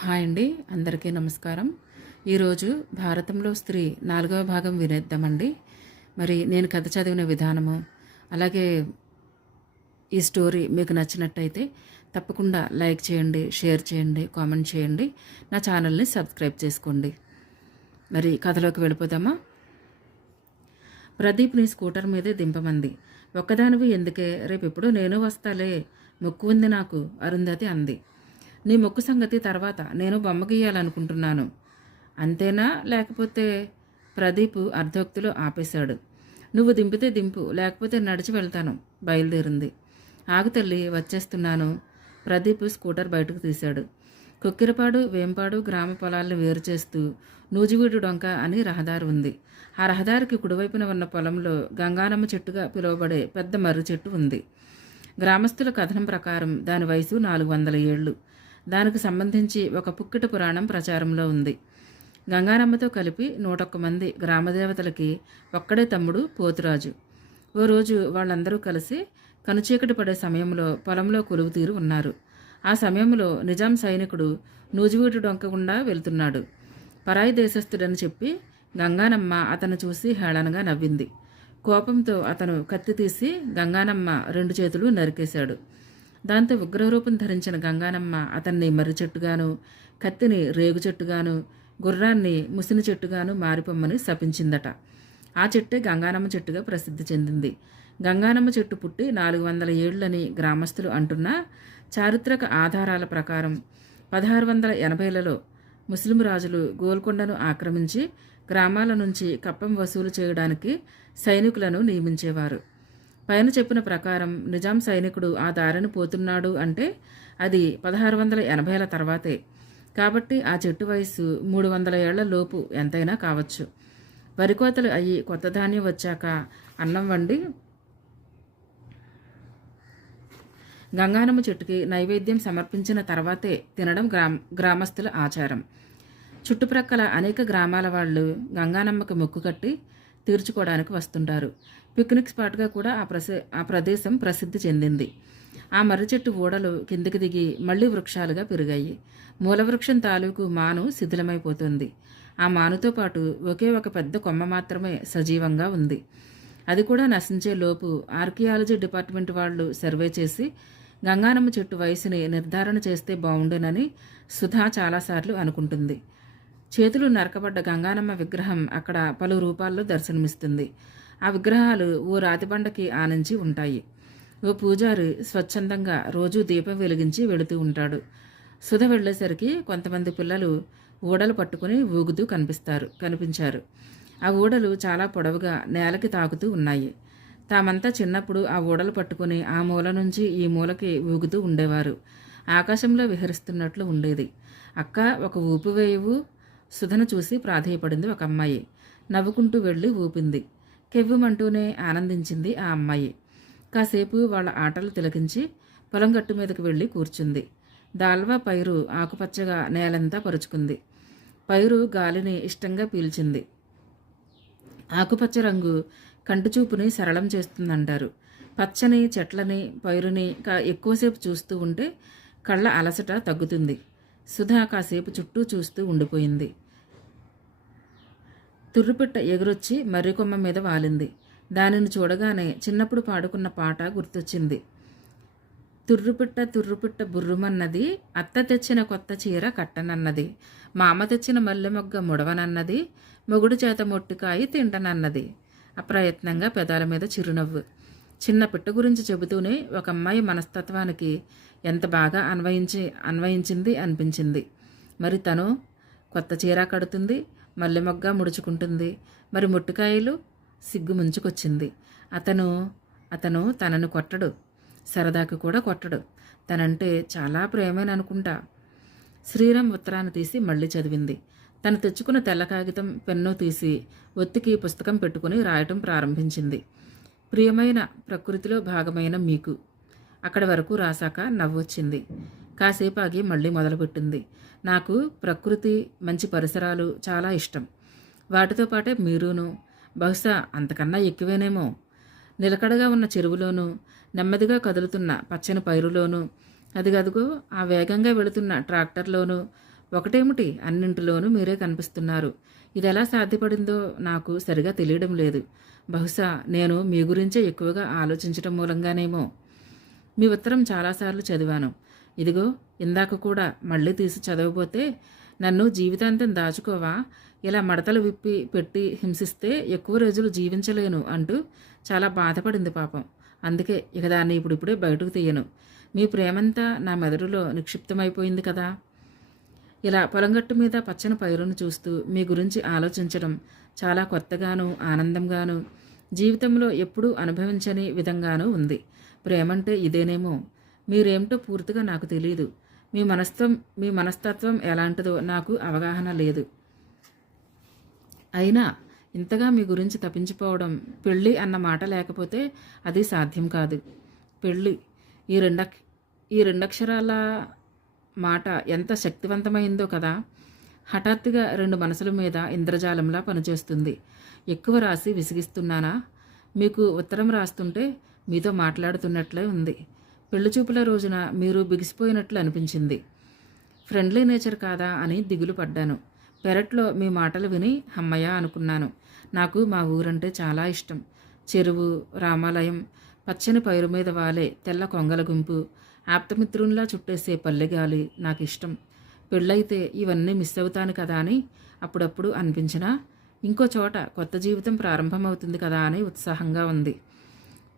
Hi అండి అందరికీ నమస్కారం. ఈరోజు భారతంలో స్త్రీ నాలుగవ భాగం వినేద్దామండి. మరి నేను కథ చదివిన విధానము అలాగే ఈ స్టోరీ మీకు నచ్చినట్టయితే తప్పకుండా లైక్ చేయండి షేర్ చేయండి కామెంట్ చేయండి నా ఛానల్ని సబ్స్క్రైబ్ చేసుకోండి. మరి కథలోకి వెళ్ళిపోదామా? ప్రదీప్ని స్కూటర్ మీదే దింపమంది. ఒక్కదానివి ఎందుకే? రేపెప్పుడు నేను వస్తాలే మొక్కు ఉంది నాకు అరుంధతి అంది. నీ మొక్కు సంగతి తర్వాత నేను బొమ్మ గీయాలనుకుంటున్నాను. అంతేనా? లేకపోతే ప్రదీప్ అర్ధోక్తిలో ఆపేశాడు. నువ్వు దింపితే దింపు లేకపోతే నడిచి వెళ్తాను బయలుదేరింది. ఆగు తల్లి వచ్చేస్తున్నాను. ప్రదీప్ స్కూటర్ బయటకు తీశాడు. కొక్కిరపాడు వేంపాడు గ్రామ పొలాలను వేరు చేస్తూ నూజివీడు డొంక అని రహదారి ఉంది. ఆ రహదారికి కుడివైపున ఉన్న పొలంలో గంగానమ్మ చెట్టుగా పిలువబడే పెద్ద మర్రి చెట్టు ఉంది. గ్రామస్తుల కథనం ప్రకారం దాని వయసు నాలుగు వందల ఏళ్ళు. దానికి సంబంధించి ఒక పుక్కిట పురాణం ప్రచారంలో ఉంది. గంగానమ్మతో కలిపి నూటొక్క మంది గ్రామదేవతలకి ఒక్కడే తమ్ముడు పోతురాజు. ఓ రోజు వాళ్ళందరూ కలిసి కనుచీకటి పడే సమయంలో పొలంలో కొలువు తీరు ఉన్నారు. ఆ సమయంలో నిజాం సైనికుడు నూజివీటు డొంక గుండా వెళ్తున్నాడు. పరాయి దేశస్థుడని చెప్పి గంగానమ్మ అతను చూసి హేళనగా నవ్వింది. కోపంతో అతను కత్తి తీసి గంగానమ్మ రెండు చేతులు నరికేశాడు. దాంతో ఉగ్రరూపం ధరించిన గంగానమ్మ అతన్ని మర్రి చెట్టుగాను కత్తిని రేగు చెట్టుగాను గుర్రాన్ని ముసిని చెట్టుగాను మారిపోమ్మని శపించిందట. ఆ చెట్టే గంగానమ్మ చెట్టుగా ప్రసిద్ధి చెందింది. గంగానమ్మ చెట్టు పుట్టి నాలుగు వందల ఏళ్ళని గ్రామస్తులు అంటున్నా చారిత్రక ఆధారాల ప్రకారం పదహారు వందల ఎనభైలలో ముస్లిం రాజులు గోల్కొండను ఆక్రమించి గ్రామాల నుంచి కప్పం వసూలు చేయడానికి సైనికులను నియమించేవారు. పైన చెప్పిన ప్రకారం నిజాం సైనికుడు ఆ దారిని పోతున్నాడు అంటే అది పదహారు వందల ఎనభైల తర్వాతే. కాబట్టి ఆ చెట్టు వయసు మూడు వందల ఏళ్ళ లోపు ఎంతైనా కావచ్చు. వరికోతలు అయ్యి కొత్త ధాన్యం వచ్చాక అన్నం వండి గంగానమ్మ చెట్టుకి నైవేద్యం సమర్పించిన తర్వాతే తినడం గ్రామ గ్రామస్తుల ఆచారం. చుట్టుప్రక్కల అనేక గ్రామాల వాళ్ళు గంగానమ్మకి మొక్కు కట్టి తీర్చుకోవడానికి వస్తుంటారు. పిక్నిక్ స్పాట్గా కూడా ఆ ప్రసే ఆ ప్రదేశం ప్రసిద్ధి చెందింది. ఆ మర్రి చెట్టు ఓడలు కిందికి దిగి మళ్ళీ వృక్షాలుగా పెరిగాయి. మూలవృక్షం తాలూకు మాను శిథిలమైపోతుంది. ఆ మానుతో పాటు ఒకే ఒక పెద్ద కొమ్మ మాత్రమే సజీవంగా ఉంది. అది కూడా నశించే లోపు ఆర్కియాలజీ డిపార్ట్మెంట్ వాళ్ళు సర్వే చేసి గంగానమ్మ చెట్టు వయసుని నిర్ధారణ చేస్తే బాగుండునని సుధా చాలాసార్లు అనుకుంటుంది. చేతులు నరకబడ్డ గంగానమ్మ విగ్రహం అక్కడ పలు రూపాల్లో దర్శనమిస్తుంది. ఆ విగ్రహాలు ఓ రాతిబండకి ఆనించి ఉంటాయి. ఓ పూజారి స్వచ్ఛందంగా రోజూ దీపం వెలిగించి వెళుతూ ఉంటాడు. సుధ వెళ్ళేసరికి కొంతమంది పిల్లలు ఊడలు పట్టుకుని ఊగుతూ కనిపిస్తారు కనిపించారు. ఆ ఊడలు చాలా పొడవుగా నేలకి తాకుతూ ఉన్నాయి. తామంతా చిన్నప్పుడు ఆ ఊడలు పట్టుకుని ఆ మూల నుంచి ఈ మూలకి ఊగుతూ ఉండేవారు. ఆకాశంలో విహరిస్తున్నట్లు ఉండేది. అక్క ఒక ఊపు వేయవు. సుధను చూసి ప్రాధేయపడింది ఒక అమ్మాయి. నవ్వుకుంటూ వెళ్ళి ఊపింది. కెవ్వుమంటూనే ఆనందించింది ఆ అమ్మాయి. కాసేపు వాళ్ళ ఆటలు తిలకించి పొలం గట్టు మీదకు వెళ్ళి కూర్చుంది. దాల్వా పైరు ఆకుపచ్చగా నేలంతా పరుచుకుంది. పైరు గాలిని ఇష్టంగా పీల్చింది. ఆకుపచ్చ రంగు కంటిచూపుని సరళం చేస్తుందంటారు. పచ్చని చెట్లని పైరుని ఎక్కువసేపు చూస్తూ ఉంటే కళ్ళ అలసట తగ్గుతుంది. సుధా కాసేపు చుట్టూ చూస్తూ ఉండిపోయింది. తుర్రుపిట్ట ఎగురొచ్చి మర్రికొమ్మ మీద వాలింది. దానిని చూడగానే చిన్నప్పుడు పాడుకున్న పాట గుర్తొచ్చింది. తుర్రుపిట్ట తుర్రుపిట్ట బుర్రుమన్నది అత్త తెచ్చిన కొత్త చీర కట్టనన్నది మామ తెచ్చిన మల్లె మొగ్గ ముడవనన్నది మొగుడు చేత మొట్టికాయి తింటనన్నది అప్రయత్నంగా పెదాల మీద చిరునవ్వు. చిన్న పిట్ట గురించి చెబుతూనే ఒక అమ్మాయి మనస్తత్వానికి ఎంత బాగా అన్వయించి అన్వయించింది అనిపించింది. మరి తను కొత్త చీర కడుతుంది మల్లె మొగ్గ ముడుచుకుంటుంది. మరి ముట్టుకాయలు సిగ్గు ముంచుకొచ్చింది. అతను అతను తనను కొట్టడు. సరదాకి కూడా కొట్టడు. తనంటే చాలా ప్రేమేననుకుంటా శ్రీరామ్ ఉత్తరాన్ని తీసి మళ్ళీ చదివింది. తను తెచ్చుకున్న తెల్ల కాగితం పెన్ను తీసి ఒత్తికి పుస్తకం పెట్టుకుని రాయటం ప్రారంభించింది. ప్రియమైన ప్రకృతిలో భాగమైన మీకు. అక్కడి వరకు రాశాక నవ్వొచ్చింది. కాసేపు ఆగి మళ్ళీ మొదలుపెట్టింది. నాకు ప్రకృతి మంచి పరిసరాలు చాలా ఇష్టం. వాటితో పాటే మీరును బహుశా అంతకన్నా ఎక్కువేనేమో. నిలకడగా ఉన్న చెరువులోనూ నెమ్మదిగా కదులుతున్న పచ్చని పైరులోనూ అదిగదుగో ఆ వేగంగా వెళుతున్న ట్రాక్టర్లోనూ ఒకటేమిటి అన్నింటిలోనూ మీరే కనిపిస్తున్నారు. ఇది ఎలా సాధ్యపడిందో నాకు సరిగా తెలియడం లేదు. బహుశా నేను మీ గురించే ఎక్కువగా ఆలోచించటం మూలంగానేమో. మీ ఉత్తరం చాలాసార్లు చదివాను. ఇదిగో ఇందాక కూడా మళ్ళీ తీసి చదవబోతే నన్ను జీవితాంతం దాచుకోవా? ఇలా మడతలు విప్పి పెట్టి హింసిస్తే ఎక్కువ రోజులు జీవించలేను అంటూ చాలా బాధపడింది పాపం. అందుకే ఇక దాన్ని ఇప్పుడిప్పుడే బయటకు తీయను. మీ ప్రేమంతా నా మెదడులో నిక్షిప్తమైపోయింది కదా? ఇలా పొలంగట్టు మీద పచ్చని పైరును చూస్తూ మీ గురించి ఆలోచించడం చాలా కొత్తగాను ఆనందంగాను జీవితంలో ఎప్పుడూ అనుభవించని విధంగానూ ఉంది. ప్రేమంటే ఇదేనేమో మీరేమిటో పూర్తిగా నాకు తెలియదు మీ మనస్తత్వం మీ మనస్తత్వం ఎలాంటిదో నాకు అవగాహన లేదు. అయినా ఇంతగా మీ గురించి తప్పించిపోవడం పెళ్ళి అన్న మాట లేకపోతే అది సాధ్యం కాదు. పెళ్ళి ఈ రెండక్ ఈ రెండక్షరాల మాట ఎంత శక్తివంతమైందో కదా! హఠాత్తుగా రెండు మనసుల మీద ఇంద్రజాలంలా పనిచేస్తుంది. ఎక్కువ రాసి విసిగిస్తున్నానా? మీకు ఉత్తరం రాస్తుంటే మీతో మాట్లాడుతున్నట్లే ఉంది. పెళ్ళి చూపుల రోజున మీరు బిగిసిపోయినట్లు అనిపించింది. ఫ్రెండ్లీ నేచర్ కాదా అని దిగులు పడ్డాను. పెరట్లో మీ మాటలు విని అమ్మయ్య అనుకున్నాను. నాకు మా ఊరంటే చాలా ఇష్టం. చెరువు రామాలయం పచ్చని పైరు మీద వాలే తెల్ల కొంగల గుంపు ఆప్తమిత్రునిలా చుట్టేసే పల్లెగాలి నాకు ఇష్టం. పెళ్ళైతే ఇవన్నీ మిస్ అవుతాను కదా అని అప్పుడప్పుడు అనిపించినా ఇంకో చోట కొత్త జీవితం ప్రారంభమవుతుంది కదా అని ఉత్సాహంగా ఉంది.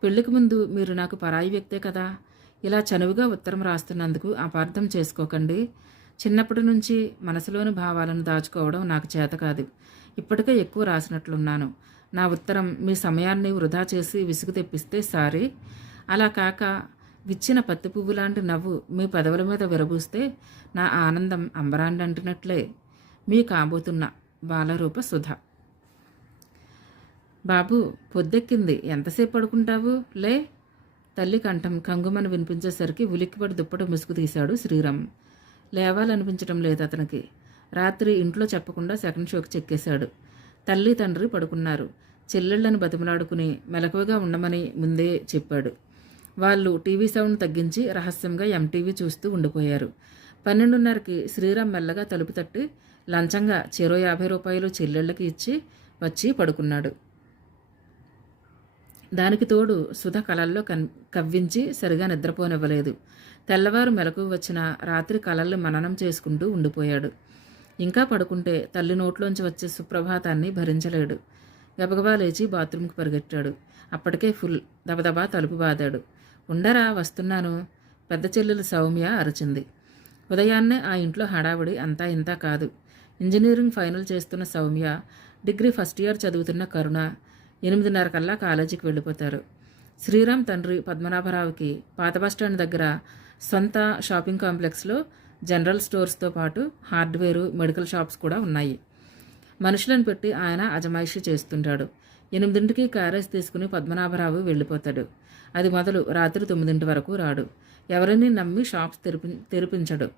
పెళ్ళికి ముందు మీరు నాకు పరాయి వ్యక్తే కదా. ఇలా చనువుగా ఉత్తరం రాస్తున్నందుకు అపార్థం చేసుకోకండి. చిన్నప్పటి నుంచి మనసులోని భావాలను దాచుకోవడం నాకు చేత కాదు. ఇప్పటికే ఎక్కువ రాసినట్లున్నాను. నా ఉత్తరం మీ సమయాన్ని వృధా చేసి విసుగు తెప్పిస్తే సారీ. అలా కాక విచ్చిన పత్తి పువ్వు లాంటి నవ్వు మీ పదవుల మీద విరబూస్తే నా ఆనందం అంబరాండి మీ కాబోతున్న బాలరూప సుధ. బాబు పొద్దెక్కింది. ఎంతసేపు పడుకుంటావు? లే తల్లి కంఠం కంగుమని వినిపించేసరికి ఉలిక్కిపడి దుప్పటి ముసుగు తీశాడు శ్రీరామ్. లేవాలనిపించడం లేదు అతనికి. రాత్రి ఇంట్లో చెప్పకుండా సెకండ్ షోకి చెక్కేశాడు. తల్లి తండ్రి పడుకున్నారు. చెల్లెళ్ళను బతిమలాడుకుని మెలకువగా ఉండమని ముందే చెప్పాడు. వాళ్ళు టీవీ సౌండ్ తగ్గించి రహస్యంగా ఎంటీవీ చూస్తూ ఉండిపోయారు. పన్నెండున్నరకి శ్రీరామ్ మెల్లగా తలుపు తట్టి లంచంగా చెరో యాభై రూపాయలు చెల్లెళ్ళకి ఇచ్చి వచ్చి పడుకున్నాడు. దానికి తోడు సుధ కలల్లో కన్ కవ్వించి సరిగా నిద్రపోనివ్వలేదు. తెల్లవారు మెలకు వచ్చిన రాత్రి కలల్ని మననం చేసుకుంటూ ఉండిపోయాడు. ఇంకా పడుకుంటే తల్లి నోట్లోంచి వచ్చే సుప్రభాతాన్ని భరించలేడు. గబగబా లేచి బాత్రూంకి పరిగెట్టాడు. అప్పటికే ఫుల్ దబదబా తలుపు బాదాడు. ఉండరా వస్తున్నాను. పెద్ద చెల్లెలు సౌమ్య అరచింది. ఉదయాన్నే ఆ ఇంట్లో హడావుడి అంతా ఇంతా కాదు. ఇంజనీరింగ్ ఫైనల్ చేస్తున్న సౌమ్య డిగ్రీ ఫస్ట్ ఇయర్ చదువుతున్న కరుణ. ఎనిమిదిన్నర కల్లా కాలేజీకి వెళ్ళిపోతారు. శ్రీరామ్ తండ్రి పద్మనాభరావుకి పాత బస్టాండ్ దగ్గర సొంత షాపింగ్ కాంప్లెక్స్లో జనరల్ స్టోర్స్తో పాటు హార్డ్వేరు మెడికల్ షాప్స్ కూడా ఉన్నాయి. మనుషులను పెట్టి ఆయన అజమాయిషి చేస్తుంటాడు. ఎనిమిదింటికి క్యారేజ్ తీసుకుని పద్మనాభరావు వెళ్ళిపోతాడు. అది మొదలు రాత్రి తొమ్మిదింటి వరకు రాడు. ఎవరిని నమ్మి షాప్స్ తెరిపి తెరిపించడు.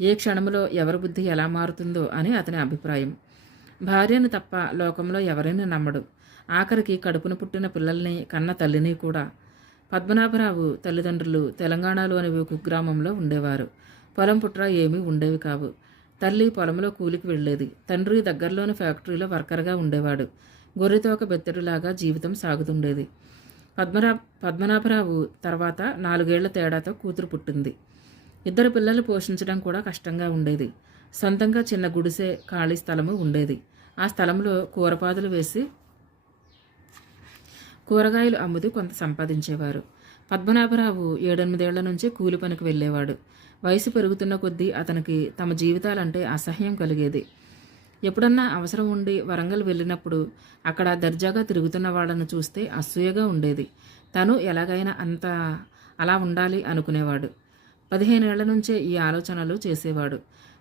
ఏ క్షణంలో ఎవరి బుద్ధి ఎలా మారుతుందో అని అతని అభిప్రాయం. భార్యను తప్ప లోకంలో ఎవరైనా నమ్మడు. ఆఖరికి కడుపున పుట్టిన పిల్లల్ని కన్న తల్లిని కూడా. పద్మనాభరావు తల్లిదండ్రులు తెలంగాణలోని ఒక కుగ్రామంలో ఉండేవారు. పొలం పుట్ర ఏమీ ఉండేవి కావు. తల్లి పొలంలో కూలికి వెళ్ళేది. తండ్రి దగ్గరలోని ఫ్యాక్టరీలో వర్కర్గా ఉండేవాడు. గొర్రెతోక బెత్తడిలాగా జీవితం సాగుతుండేది. పద్మరా పద్మనాభరావు తర్వాత నాలుగేళ్ళ తేడాతో కూతురు పుట్టింది. ఇద్దరు పిల్లలు పోషించడం కూడా కష్టంగా ఉండేది. సొంతంగా చిన్న గుడిసె ఖాళీ స్థలము ఉండేది. ఆ స్థలంలో కూరపాదులు వేసి కూరగాయలు అమ్ముతూ కొంత సంపాదించేవారు. పద్మనాభరావు ఏడెనిమిదేళ్ళ నుంచే కూలి పనికి వెళ్ళేవాడు. వయసు పెరుగుతున్న కొద్దీ అతనికి తమ జీవితాలంటే అసహ్యం కలిగేది. ఎప్పుడన్నా అవసరం ఉండి వరంగల్ వెళ్ళినప్పుడు అక్కడ దర్జాగా తిరుగుతున్న వాళ్ళను చూస్తే అసూయగా ఉండేది. తను ఎలాగైనా అంత అలా ఉండాలి అనుకునేవాడు. పదిహేనేళ్ళ నుంచే ఈ ఆలోచనలు చేసేవాడు.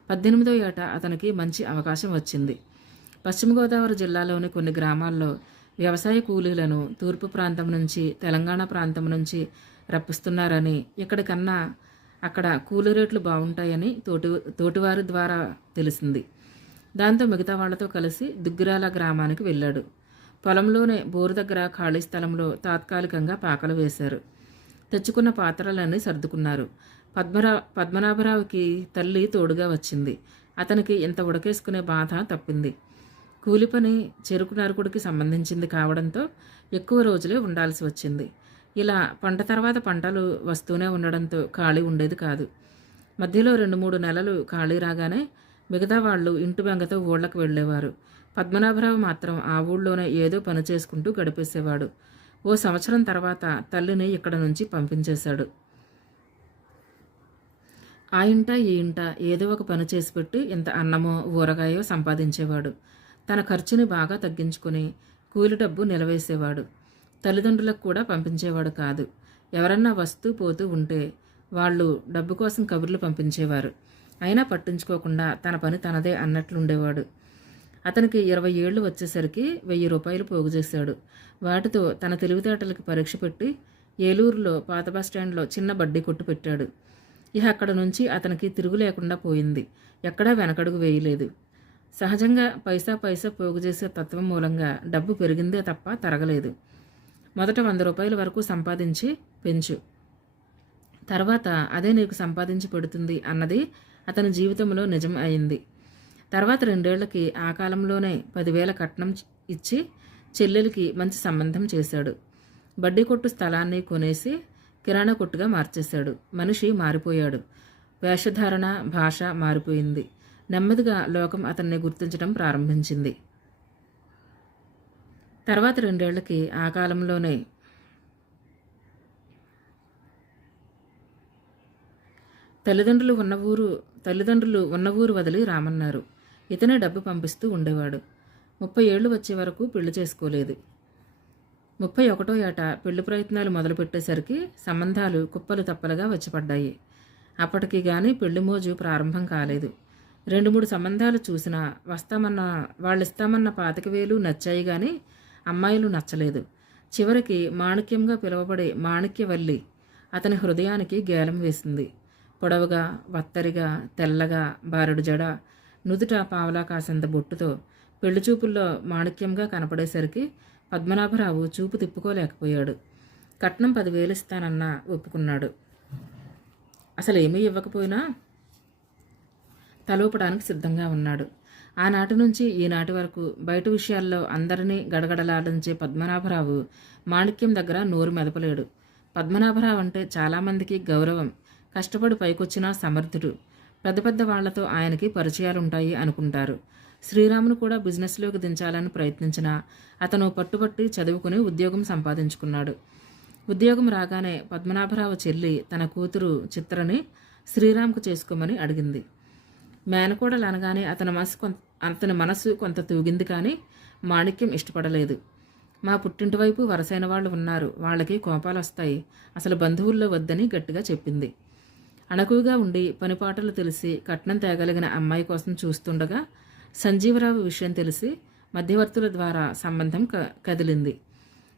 పద్దెనిమిదో ఏట అతనికి మంచి అవకాశం వచ్చింది. పశ్చిమ గోదావరి జిల్లాలోని కొన్ని గ్రామాల్లో వ్యవసాయ కూలీలను తూర్పు ప్రాంతం నుంచి తెలంగాణ ప్రాంతం నుంచి రప్పిస్తున్నారని ఇక్కడికన్నా అక్కడ కూలీ రేట్లు బాగుంటాయని తోటి తోటివారి ద్వారా తెలిసింది. దాంతో మిగతా వాళ్ళతో కలిసి దుగ్గిరాల గ్రామానికి వెళ్ళాడు. పొలంలోనే బోరు దగ్గర ఖాళీ స్థలంలో తాత్కాలికంగా పాకలు వేశారు. తెచ్చుకున్న పాత్రలన్నీ సర్దుకున్నారు. పద్మరా పద్మనాభరావుకి తల్లి తోడుగా వచ్చింది. అతనికి ఇంత ఉడకేసుకునే బాధ తప్పింది. కూలి పని చెరుకు నరుకుడికి సంబంధించింది కావడంతో ఎక్కువ రోజులే ఉండాల్సి వచ్చింది. ఇలా పంట తర్వాత పంటలు వస్తూనే ఉండడంతో ఖాళీ ఉండేది కాదు. మధ్యలో రెండు మూడు నెలలు ఖాళీ రాగానే మిగతా వాళ్ళు ఇంటి బెంగతో ఊళ్ళకు వెళ్ళేవారు. పద్మనాభరావు మాత్రం ఆ ఊళ్ళోనే ఏదో పని చేసుకుంటూ గడిపేసేవాడు. ఓ సంవత్సరం తర్వాత తల్లిని ఇక్కడ నుంచి పంపించేశాడు. ఆ ఇంట ఈ ఇంట ఏదో ఒక పని చేసి పెట్టి ఇంత అన్నమో ఊరగాయో సంపాదించేవాడు. తన ఖర్చుని బాగా తగ్గించుకుని కూలి డబ్బు నిలవేసేవాడు. తల్లిదండ్రులకు కూడా పంపించేవాడు కాదు. ఎవరన్నా వస్తూ పోతూ ఉంటే వాళ్ళు డబ్బు కోసం కబుర్లు పంపించేవారు. అయినా పట్టించుకోకుండా తన పని తనదే అన్నట్లుండేవాడు. అతనికి ఇరవై ఏళ్ళు వచ్చేసరికి వెయ్యి రూపాయలు పోగు చేశాడు. వాటితో తన తెలివితేటలకి పరీక్ష పెట్టి ఏలూరులో పాత బస్ స్టాండ్లో చిన్న బడ్డీ కొట్టు పెట్టాడు. ఇక అక్కడ నుంచి అతనికి తిరుగు లేకుండా పోయింది. ఎక్కడా వెనకడుగు వేయలేదు. సహజంగా పైసా పైసా పోగు చేసే తత్వం మూలంగా డబ్బు పెరిగిందే తప్ప తరగలేదు. మొదట వంద రూపాయల వరకు సంపాదించి పెంచు. తర్వాత అదే నీకు సంపాదించి పెడుతుంది అన్నది అతని జీవితంలో నిజం అయింది. తర్వాత రెండేళ్ళకి ఆ కాలంలోనే పదివేల కట్నం ఇచ్చి చెల్లెలికి మంచి సంబంధం చేశాడు. బడ్డీ కొట్టు స్థలాన్ని కొనేసి కిరాణా కొట్టుగా మార్చేశాడు. మనిషి మారిపోయాడు. వేషధారణ భాష మారిపోయింది. నెమ్మదిగా లోకం అతన్ని గుర్తించడం ప్రారంభించింది. తర్వాత రెండేళ్ళకి ఆ కాలంలోనే తల్లిదండ్రులు ఉన్న ఊరు తల్లిదండ్రులు ఉన్న ఊరు వదిలి రామన్నారు. ఇతనే డబ్బు పంపిస్తూ ఉండేవాడు. ముప్పై ఏళ్ళు వచ్చే వరకు పెళ్ళి చేసుకోలేదు. ముప్పై ఒకటో ఏట పెళ్ళి ప్రయత్నాలు మొదలుపెట్టేసరికి సంబంధాలు కుప్పలు తప్పలుగా వచ్చిపడ్డాయి. అప్పటికి గాని పెళ్ళి మోజు ప్రారంభం కాలేదు. రెండు మూడు సంబంధాలు చూసినా వస్తామన్న వాళ్ళు ఇస్తామన్న పాతిక వేలు నచ్చాయి కానీ అమ్మాయిలు నచ్చలేదు. చివరికి మాణిక్యంగా పిలువబడే మాణిక్యవల్లి అతని హృదయానికి గేలం వేసింది. పొడవుగా వత్తరిగా తెల్లగా బారుడు జడ నుదుట పావలా కాసంత బొట్టుతో పెళ్ళి చూపుల్లో మాణిక్యంగా కనపడేసరికి పద్మనాభరావు చూపు తిప్పుకోలేకపోయాడు. కట్నం పదివేలు ఇస్తానన్నా ఒప్పుకున్నాడు. అసలు ఏమీ ఇవ్వకపోయినా తలూపడానికి సిద్ధంగా ఉన్నాడు. ఆనాటి నుంచి ఈనాటి వరకు బయట విషయాల్లో అందరినీ గడగడలాడించే పద్మనాభరావు మాణిక్యం దగ్గర నోరు మెదపలేడు. పద్మనాభరావు అంటే చాలామందికి గౌరవం. కష్టపడి పైకొచ్చిన సమర్థుడు. పెద్ద పెద్ద వాళ్ళతో ఆయనకి పరిచయాలుంటాయి అనుకుంటారు. శ్రీరామును కూడా బిజినెస్లోకి దించాలని ప్రయత్నించినా అతను పట్టుబట్టి చదువుకుని ఉద్యోగం సంపాదించుకున్నాడు. ఉద్యోగం రాగానే పద్మనాభరావు చెల్లి తన కూతురు చిత్రని శ్రీరామ్కు చేసుకోమని అడిగింది. మేనకోడలు అనగానే అతని మనసు కొంత అతని మనసు కొంత తూగింది కానీ మాణిక్యం ఇష్టపడలేదు. మా పుట్టింటి వైపు వరసైన వాళ్ళు ఉన్నారు. వాళ్ళకి కోపాలు వస్తాయి. అసలు బంధువుల్లో వద్దని గట్టిగా చెప్పింది. అణకుగా ఉండి పనిపాటలు తెలిసి కట్నం తేగలిగిన అమ్మాయి కోసం చూస్తుండగా సంజీవరావు విషయం తెలిసి మధ్యవర్తుల ద్వారా సంబంధం క కదిలింది.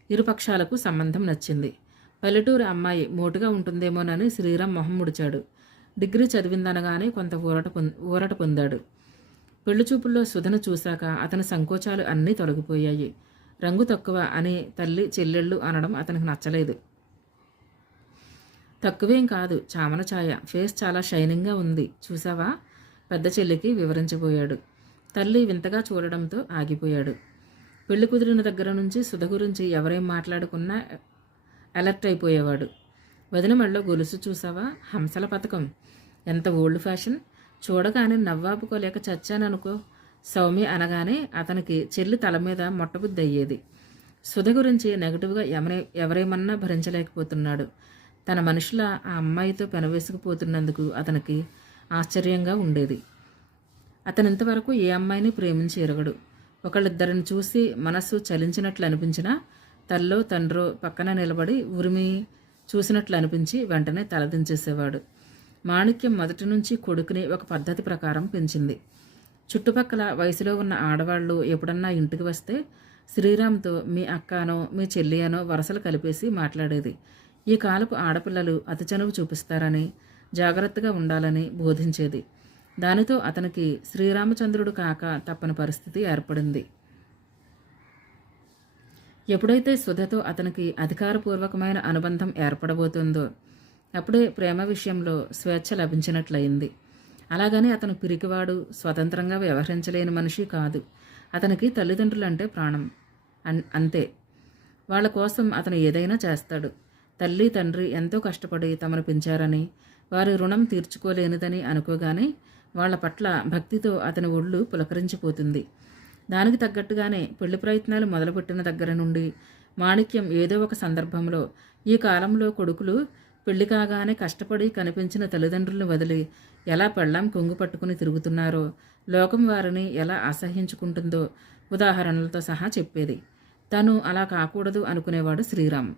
ఇరుపక్షాలకు సంబంధం నచ్చింది. పల్లెటూరు అమ్మాయి మోటుగా ఉంటుందేమోనని శ్రీరామ్ మొహం ముడిచాడు. డిగ్రీ చదివిందనగానే కొంత ఊరట పొంద ఊరట పొందాడు. పెళ్ళి చూపుల్లో సుధను చూశాక అతని సంకోచాలు అన్నీ తొలగిపోయాయి. రంగు తక్కువ అని తల్లి చెల్లెళ్ళు అనడం అతనికి నచ్చలేదు. తక్కువేం కాదు చామన ఛాయ. ఫేస్ చాలా షైనింగ్గా ఉంది. చూసావా పెద్ద చెల్లికి వివరించబోయాడు. తల్లి వింతగా చూడడంతో ఆగిపోయాడు. పెళ్ళి కుదిరిన దగ్గర నుంచి సుధ గురించి ఎవరేం మాట్లాడుకున్నా అలర్ట్ అయిపోయేవాడు. వదిన మెళ్ళో గొలుసు చూసావా? హంసల పథకం. ఎంత ఓల్డ్ ఫ్యాషన్. చూడగానే నవ్వాపుకోలేక చచ్చాననుకో. సౌమి అనగానే అతనికి చెల్లి తల మీద మొట్టబుద్ధి అయ్యేది. సుధ గురించి నెగటివ్గా ఎవరే ఎవరేమన్నా భరించలేకపోతున్నాడు. తన మనుషుల ఆ అమ్మాయితో పెనవేసుకుపోతున్నందుకు అతనికి ఆశ్చర్యంగా ఉండేది. అతను ఇంతవరకు ఏ అమ్మాయిని ప్రేమించి ఎరగడు. ఒకళ్ళిద్దరిని చూసి మనస్సు చలించినట్లు అనిపించినా తల్లో తండ్రో పక్కన నిలబడి ఉరిమి చూసినట్లు అనిపించి వెంటనే తలదించేసేవాడు. మాణిక్యం మొదటి నుంచి కొడుకుని ఒక పద్ధతి ప్రకారం పెంచింది. చుట్టుపక్కల వయసులో ఉన్న ఆడవాళ్ళు ఎప్పుడన్నా ఇంటికి వస్తే శ్రీరామ్తో మీ అక్కనో మీ చెల్లి అనో వరసలు కలిపేసి మాట్లాడేది. ఈ కాలపు ఆడపిల్లలు అతి చనువు చూపిస్తారని జాగ్రత్తగా ఉండాలని బోధించేది. దానితో అతనికి శ్రీరామచంద్రుడు కాక తప్పని పరిస్థితి ఏర్పడింది. ఎప్పుడైతే సుధతో అతనికి అధికారపూర్వకమైన అనుబంధం ఏర్పడబోతుందో అప్పుడే ప్రేమ విషయంలో స్వేచ్ఛ లభించినట్లయింది. అలాగని అతను పిరికివాడు స్వతంత్రంగా వ్యవహరించలేని మనిషి కాదు. అతనికి తల్లిదండ్రులంటే ప్రాణం. అన్ అంతే. వాళ్ళ కోసం అతను ఏదైనా చేస్తాడు. తల్లి తండ్రి ఎంతో కష్టపడి తమను పెంచారని వారి రుణం తీర్చుకోలేనిదని అనుకోగానే వాళ్ళ పట్ల భక్తితో అతని ఒళ్ళు పులకరించిపోతుంది. దానికి తగ్గట్టుగానే పెళ్ళి ప్రయత్నాలు మొదలుపెట్టిన దగ్గర నుండి మాణిక్యం ఏదో ఒక సందర్భంలో ఈ కాలంలో కొడుకులు పెళ్ళి కాగానే కష్టపడి కనిపించిన తల్లిదండ్రులను వదిలి ఎలా పెళ్ళాం కొంగు పట్టుకుని తిరుగుతున్నారో లోకం వారిని ఎలా అసహ్యించుకుంటుందో ఉదాహరణలతో సహా చెప్పేది. తను అలా కాకూడదు అనుకునేవాడు శ్రీరామ్.